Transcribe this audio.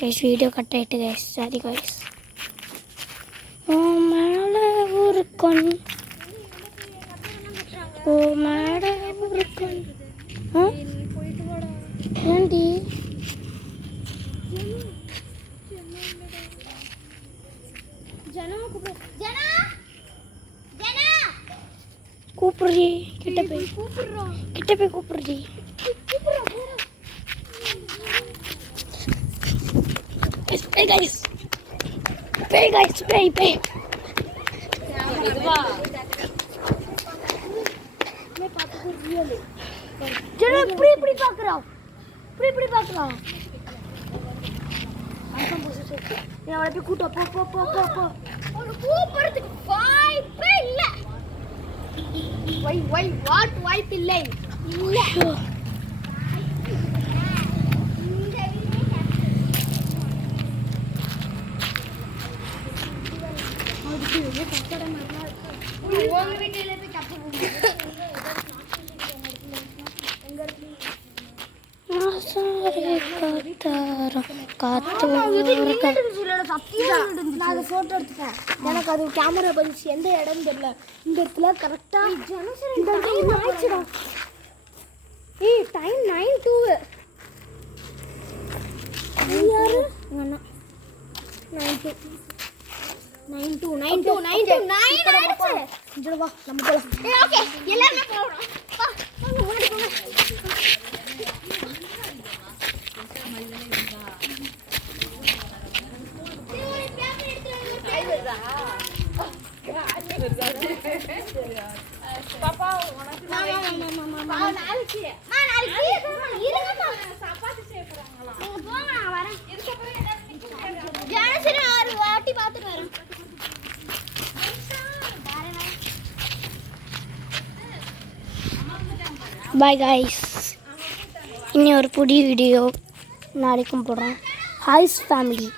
Guys video cut ஆகிட்டு guys, sorry guys. ஓ மேலே ஒரு கண், ஓ மேலே ஒரு கண். ஏன்டி கூப்பிடுறி? கிட்ட போய் கூப்பிடுறி. பேய். இப்படி பார்க்குறான். அவளை போய் கூட்ட போ. கூப்பிடுறதுக்கு வாய்ப்பே இல்லை. வாய்ப்பு இல்லை. போட்டோ எடுத்துட்டேன். எனக்கு அது கேமரா பதிச்சு எந்த இடம் தெரியல. இந்த இடத்துல கரெக்டா டைம் 9:02. யாரு அண்ணா 9:02 ஆயிடுச்சு. வா நம்ம போலாம். ஓகே எல்லாரும் போறோம். வா முன்னாடி போங்க. பாப்பா உனக்கு நாளைக்கு இருங்கம்மா சப்பாத்தி சேப்பறாங்களா? நீங்க போங்க நான் வரேன். இதுக்கு அப்புறம் ஏதாவது ஜானசரி ஆறு வாட்டி பார்த்துட்டு வரேன். பாய் गाइस, இன்னொரு புதிய வீடியோ நாளைக்கும் போடுறோம். ஹாய்ஸ் ஃபேமிலி.